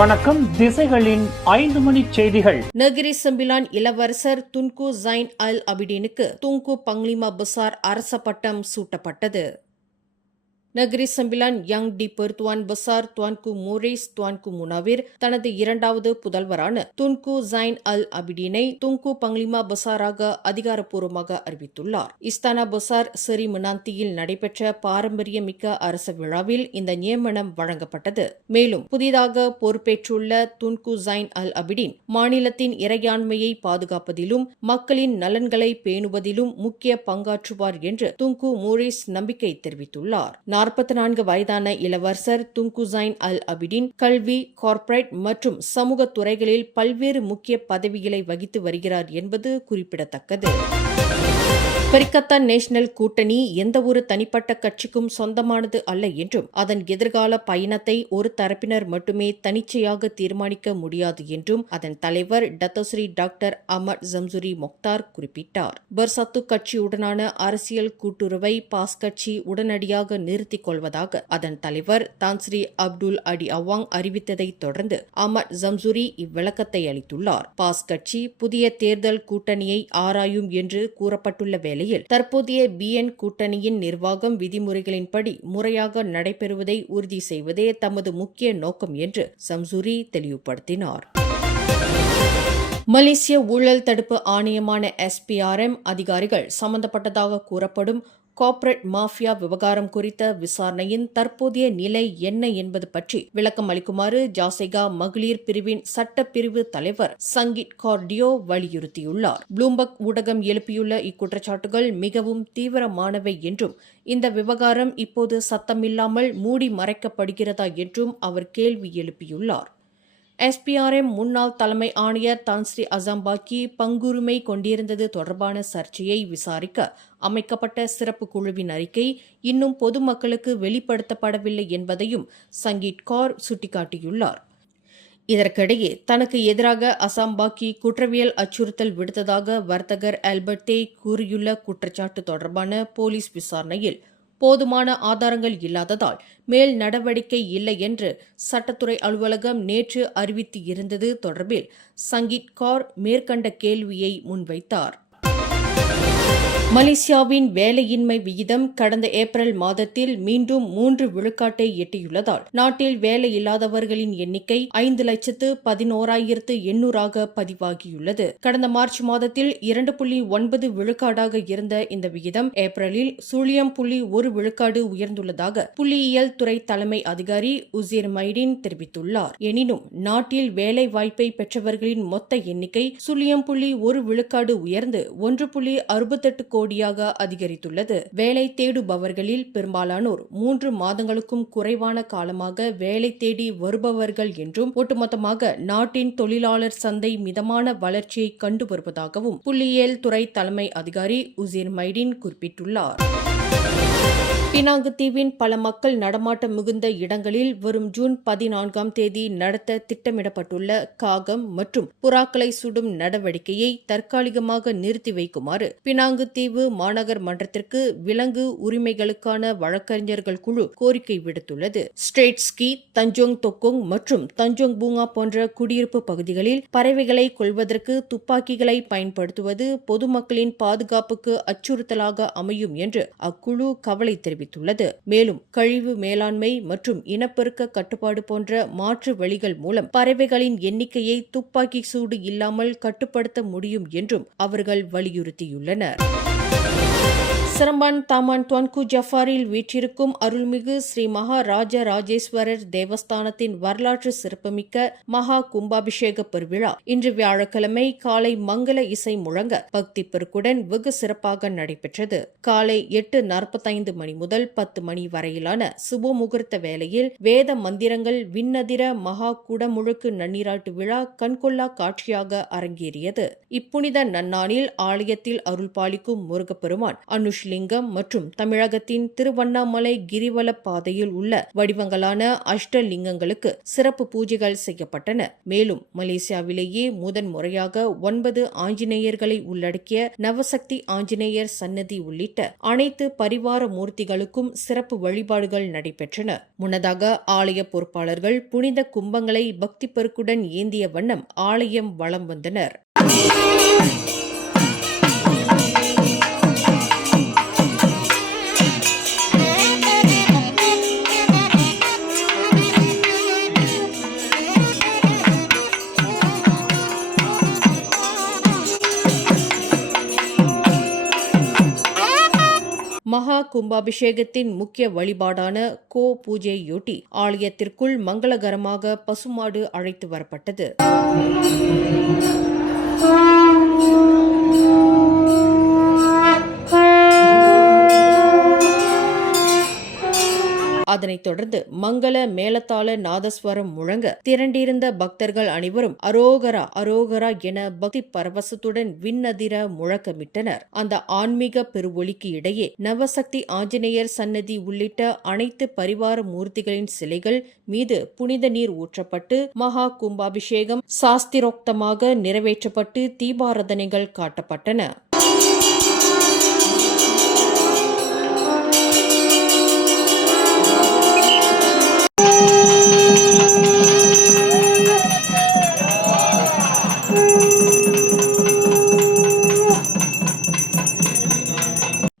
வணக்கம். திசைகளின் 5 மணி செய்திகள். Negeri Sembilan இளவரசர் துன்கு ஜைன் அல் அபிடினுக்கு துங்கு பங்லிமா பசார் அரச பட்டம் சூட்டப்பட்டது. நெகிரி செம்பிலான் யங் டி பெர்துவான் பசார் துவான்கு மோரிஸ் துவான்கு முனாவிர் தனது இரண்டாவது புதல்வரான துன்கு ஜைன் அல் அபிடினை துங்கு பங்லிமா பசாராக அதிகாரப்பூர்வமாக அறிவித்துள்ளார். இஸ்தானா பசார் செரி மினாந்தியில் நடைபெற்ற பாரம்பரியமிக்க அரச விழாவில் இந்த நியமனம் வழங்கப்பட்டது. மேலும் புதிதாக பொறுப்பேற்றுள்ள துன்கு ஜைன் அல் அபிடின் மாநிலத்தின் இறையாண்மையை பாதுகாப்பதிலும் மக்களின் நலன்களை பேணுவதிலும் முக்கிய பங்காற்றுவார் என்று துங்கு மோரிஸ் நம்பிக்கை தெரிவித்துள்ளார். 44 வயதான இளவரசர் துங்கு ஜைன் அல் அபிடின் கல்வி, கார்ப்பரேட் மற்றும் சமூக துறைகளில் பல்வேறு முக்கிய பதவிகளை வகித்து வருகிறார் என்பது குறிப்பிடத்தக்கது. பரிக்கத்தான் நேஷனல் கூட்டணி எந்தவொரு தனிப்பட்ட கட்சிக்கும் சொந்தமானது அல்ல என்றும் அதன் எதிர்கால பயணத்தை ஒரு தரப்பினர் மட்டுமே தனிச்சையாக தீர்மானிக்க முடியாது என்றும் அதன் தலைவர் டத்தோஸ்ரீ டாக்டர் அமர் ஜம்சுரி மொக்தார் குறிப்பிட்டார். பர்சத்து கட்சியுடனான அரசியல் கூட்டுறவை பாஸ் கட்சி உடனடியாக நிறுத்திக் கொள்வதாக அதன் தலைவர் தான்ஸ்ரீ அப்துல் அடி அவாங் அறிவித்ததைத் தொடர்ந்து அமர் ஜம்சுரி இவ்விளக்கத்தை அளித்துள்ளார். பாஸ் கட்சி புதிய தேர்தல் கூட்டணியை ஆராயும் என்று கூறப்பட்டுள்ள வேளையில் தற்போதைய பிஎன் கூட்டணியின் நிர்வாகம் விதிமுறைகளின்படி முறையாக நடைபெறுவதை உறுதி செய்வதே தமது முக்கிய நோக்கம் என்று சம்சூரி தெளிவுபடுத்தினார். மலேசிய ஊழல் தடுப்பு ஆணையமான SPRM அதிகாரிகள் சம்பந்தப்பட்டதாக கூறப்படும் கார்ப்பரேட் மாஃபியா விவகாரம் குறித்த விசாரணையின் தற்போதைய நிலை என்ன என்பது பற்றி விளக்கம் அளிக்குமாறு ஜாசைகா மகளிர் பிரிவின் சட்டப்பிரிவு தலைவர் சங்கீத் கார்டியோ வலியுறுத்தியுள்ளார். ப்ளூம்பர்க் ஊடகம் எழுப்பியுள்ள இக்குற்றச்சாட்டுகள் மிகவும் தீவிரமானவை என்றும் இந்த விவகாரம் இப்போது சத்தமில்லாமல் மூடி மறைக்கப்படுகிறதா என்றும் அவர் கேள்வி எழுப்பியுள்ளார். SPRM முன்னாள் தலைமை ஆணையர் தான்ஸ்ரீ அசாம்பாக்கி பங்குரிமை கொண்டிருந்தது தொடர்பான சர்ச்சையை விசாரிக்க அமைக்கப்பட்ட சிறப்பு குழுவின் அறிக்கை இன்னும் பொதுமக்களுக்கு வெளிப்படுத்தப்படவில்லை என்பதையும் சங்கீத் கௌர் சுட்டிக்காட்டியுள்ளார். இதற்கிடையே தனக்கு எதிராக அசாம்பாக்கி குற்றவியல் அச்சுறுத்தல் விடுத்ததாக வர்த்தகர் ஆல்பர்ட்டே கூறியுள்ள குற்றச்சாட்டு தொடர்பான போலீஸ் விசாரணையில் போதுமான ஆதாரங்கள் இல்லாததால் மேல் நடவடிக்கை இல்லை என்று சட்டத்துறை அலுவலகம் நேற்று அறிவித்து இருந்தது தொடர்பில் சங்கீத் கௌர் மேற்கண்ட கேள்வியை முன்வைத்தார். மலேசியாவின் வேலையின்மை விகிதம் கடந்த ஏப்ரல் மாதத்தில் மீண்டும் 3 விழுக்காட்டை எட்டியுள்ளதால் நாட்டில் வேலையில்லாதவர்களின் எண்ணிக்கை 5,11,800 பதிவாகியுள்ளது. கடந்த மார்ச் மாதத்தில் 2.9 விழுக்காடாக இருந்த இந்த விகிதம் ஏப்ரலில் 0.1 விழுக்காடு உயர்ந்துள்ளதாக புள்ளியியல் துறை தலைமை அதிகாரி உசீர் மைடின் தெரிவித்துள்ளார். எனினும் நாட்டில் வேலை வாய்ப்பை பெற்றவர்களின் மொத்த எண்ணிக்கை 0.1 விழுக்காடு உயர்ந்து 1.68 கோடியாக அதிகரித்துள்ளது. வேலை தேடுபவர்களில் பெரும்பாலானோர் 3 மாதங்களுக்கும் குறைவான காலமாக வேலை தேடி வருபவர்கள் என்றும் ஒட்டுமொத்தமாக நாட்டின் தொழிலாளர் சந்தை மிதமான வளர்ச்சியை கண்டு வருவதாகவும் புள்ளியியல் துறை தலைமை அதிகாரி உசீர் மைடின் குறிப்பிட்டுள்ளார். பினாங்கு தீவின் பல மக்கள் நடமாட்டம் மிகுந்த இடங்களில் வரும் ஜூன் 14ஆம் தேதி நடத்த திட்டமிடப்பட்டுள்ள காகம் மற்றும் புறாக்களை சுடும் நடவடிக்கையை தற்காலிகமாக நிறுத்தி வைக்குமாறு பினாங்கு தீவு மாநகர் மன்றத்திற்கு விலங்கு உரிமைகளுக்கான வழக்கறிஞர்கள் குழு கோரிக்கை விடுத்துள்ளது. ஸ்ட்ரேட் ஸ்கி, தஞ்சோங் தொக்கோங் மற்றும் தஞ்சோங் பூங்கா போன்ற குடியிருப்பு பகுதிகளில் பறவைகளை கொல்வதற்கு துப்பாக்கிகளை பயன்படுத்துவது பொதுமக்களின் பாதுகாப்புக்கு அச்சுறுத்தலாக அமையும் என்று அக்குழு கவலை தெரிவித்துள்ளது. மேலும் கழிவு மேலாண்மை மற்றும் இனப்பெருக்க கட்டுப்பாடு போன்ற மாற்று வழிகள் மூலம் பறவைகளின் எண்ணிக்கையை துப்பாக்கி சூடு இல்லாமல் கட்டுப்படுத்த முடியும் என்றும் அவர்கள் வலியுறுத்தியுள்ளனர். சிரம்பான் தாமான் துவான்கு ஜஃபாரில் வீற்றிருக்கும் அருள்மிகு ஸ்ரீ மகா ராஜ ராஜேஸ்வரர் தேவஸ்தானத்தின் வரலாற்று சிறப்புமிக்க மகா கும்பாபிஷேக பெருவிழா இன்று வியாழக்கிழமை காலை மங்கள இசை முழங்க பக்தி பெருக்குடன் வெகு சிறப்பாக நடைபெற்றது. காலை 8:45 மணி முதல் 10 மணி வரையிலான சுப முகூர்த்த வேளையில் வேத மந்திரங்கள் விண்ணதிர மகா குடமுழுக்கு நன்னீராட்டு விழா கண்கொள்ளா காட்சியாக அரங்கேறியது. இப்புனித நன்னாளில் ஆலயத்தில் அருள்பாலிக்கும் முருகப்பெருமான் அனுஷ்லி அஷ்டலிங்கம் மற்றும் தமிழகத்தின் திருவண்ணாமலை கிரிவல பாதையில் உள்ள வடிவங்களான அஷ்டலிங்கங்களுக்கு சிறப்பு பூஜைகள் செய்யப்பட்டன. மேலும் மலேசியாவிலேயே முதன் முறையாக 9 ஆஞ்சநேயர்களை உள்ளடக்கிய நவசக்தி ஆஞ்சநேயர் சன்னதி உள்ளிட்ட அனைத்து பரிவார மூர்த்திகளுக்கும் சிறப்பு வழிபாடுகள் நடைபெற்றன. முன்னதாக ஆலய பொறுப்பாளர்கள் புனித கும்பங்களை பக்தி பெருக்குடன் ஏந்திய வண்ணம் ஆலயம் வலம் வந்தனர். மகா கும்பாபிஷேகத்தின் முக்கிய வழிபாடான கோ பூஜையொட்டி ஆலயத்திற்குள் மங்களகரமாக பசுமாடு அழைத்து வரப்பட்டது. அதனைத் தொடர்ந்து மங்கள மேளதாள நாதஸ்வரம் முழங்க திரண்டிருந்த பக்தர்கள் அனைவரும் அரோகரா அரோகரா என பக்தி பரவசத்துடன் விண்ணதிர முழக்கமிட்டனர். அந்த ஆன்மீக பெருவொலிக்கு இடையே நவசக்தி ஆஞ்சநேயர் சன்னதி உள்ளிட்ட அனைத்து பரிவார மூர்த்திகளின் சிலைகள் மீது புனித நீர் ஊற்றப்பட்டு மகா கும்பாபிஷேகம் சாஸ்திரோக்தமாக நிறைவேற்றப்பட்டு தீபாராதனைகள் காட்டப்பட்டன.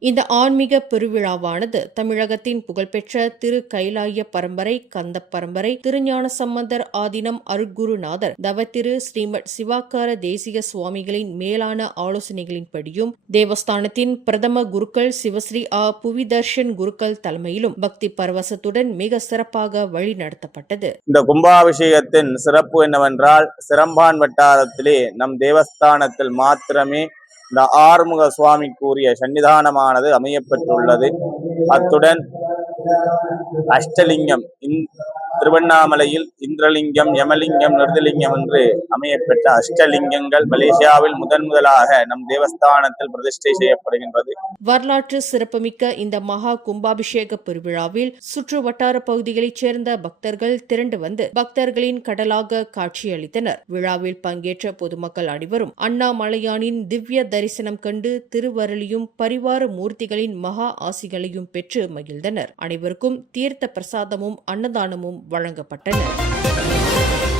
இந்த ஆன்மீக பெருவிழாவானது தமிழகத்தின் புகழ்பெற்ற திரு கைலாய பரம்பரை, கந்த பரம்பரை, திருஞான சம்பந்தர் ஆதீனம் அருட்குருநாதர் தவத்திரு ஸ்ரீமத் சிவாக்கார தேசிக சுவாமிகளின் மேலான ஆலோசனைகளின்படியும் தேவஸ்தானத்தின் பிரதம குருக்கள் சிவஸ்ரீ புவிதர்ஷன் குருக்கள் தலைமையிலும் பக்தி பரவசத்துடன் மிக சிறப்பாக வழி நடத்தப்பட்டது. இந்த கும்பாபிஷேகத்தின் சிறப்பு என்னவென்றால், சிரம்பான் வட்டாரத்திலே நம் தேவஸ்தானத்தில் மாத்திரமே இந்த ஆறுமுக சுவாமி கூறிய சன்னிதானமானது அமையப்பெற்றுள்ளது. அத்துடன் அஷ்டலிங்கம் திருவண்ணாமலையில் இந்திரலிங்கம், யமலிங்கம், நிருதலிங்கம் என்று அமையப்பெற்ற அஷ்டலிங்கங்கள் மலேசியாவில் முதலாக நம் தேவஸ்தானத்தில் பிரதிஷ்டை செய்யப்படுகின்றது. வரலாற்று சிறப்புமிக்க இந்த மகா கும்பாபிஷேக பெருவிழாவில் சுற்று வட்டார பகுதிகளைச் சேர்ந்த பக்தர்கள் திரண்டு வந்து பக்தர்களின் கடலாக காட்சியளித்தனர். விழாவில் பங்கேற்ற பொதுமக்கள் அனைவரும் அண்ணாமலையானின் திவ்ய தரிசனம் கண்டு திருவருளியும் பரிவார மூர்த்திகளின் மகா ஆசிகளையும் பெற்று மகிழ்ந்தனர். அனைவருக்கும் தீர்த்த பிரசாதமும் அன்னதானமும் வழங்கப்பட்டன.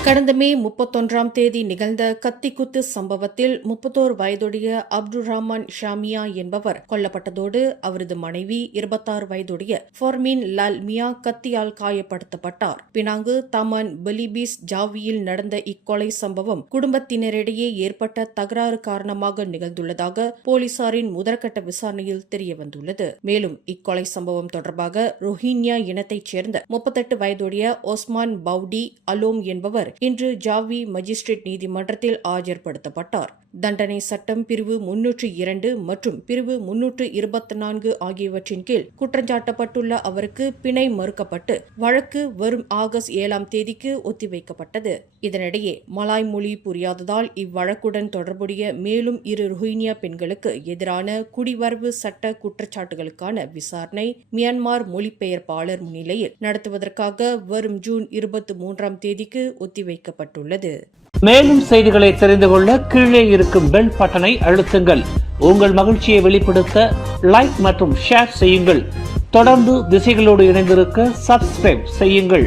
கடந்த மே 31ஆம் தேதி நிகழ்ந்த கத்திக்குத்து சம்பவத்தில் 31 வயதுடைய அப்துல் ரஹ்மான் ஷாமியா என்பவர் கொல்லப்பட்டதோடு அவரது மனைவி 26 வயதுடைய ஃபர்மீன் லால் மியா கத்தியால் காயப்படுத்தப்பட்டார். பினாங்கு தமான் பலிபீஸ் ஜாவியில் நடந்த இக்கொலை சம்பவம் குடும்பத்தினரிடையே ஏற்பட்ட தகராறு காரணமாக நிகழ்ந்துள்ளதாக போலீசாரின் முதற்கட்ட விசாரணையில் தெரியவந்துள்ளது. மேலும் இக்கொலை சம்பவம் தொடர்பாக ரோஹிங்யா இனத்தைச் சேர்ந்த 38 வயதுடைய ஒஸ்மான் பவுடி அலோம் என்பவர் இன்று ஜாவி மஜிஸ்ட்ரேட் நீதிமன்றத்தில் ஆஜர்படுத்தப்பட்டார். தண்டனை சட்டம் பிரிவு 302 மற்றும் பிரிவு 324 ஆகியவற்றின் கீழ் குற்றஞ்சாட்டப்பட்டுள்ள அவருக்கு பிணை மறுக்கப்பட்டு வழக்கு வரும் ஆகஸ்ட் 7ஆம் தேதிக்கு ஒத்திவைக்கப்பட்டது. இதனிடையே மலாய் மொழி புரியாததால் இவ்வழக்குடன் தொடர்புடைய மேலும் 2 ரோஹிங்யா பெண்களுக்கு எதிரான குடிவரவு சட்ட குற்றச்சாட்டுகளுக்கான விசாரணை மியான்மர் மொழிபெயர்ப்பாளர் முன்னிலையில் நடத்துவதற்காக வரும் ஜூன் 23ஆம் தேதிக்கு ஒத்திவைக்கப்பட்டுள்ளது. மேலும் செய்திகளை தெரிந்து கொள்ள கீழே இருக்கும் பெல் பட்டனை அழுத்துங்கள். உங்கள் மகிழ்ச்சியை வெளிப்படுத்த லைக் மற்றும் ஷேர் செய்யுங்கள். தொடர்ந்து திசைகளோடு இணைந்திருக்க சப்ஸ்கிரைப் செய்யுங்கள்.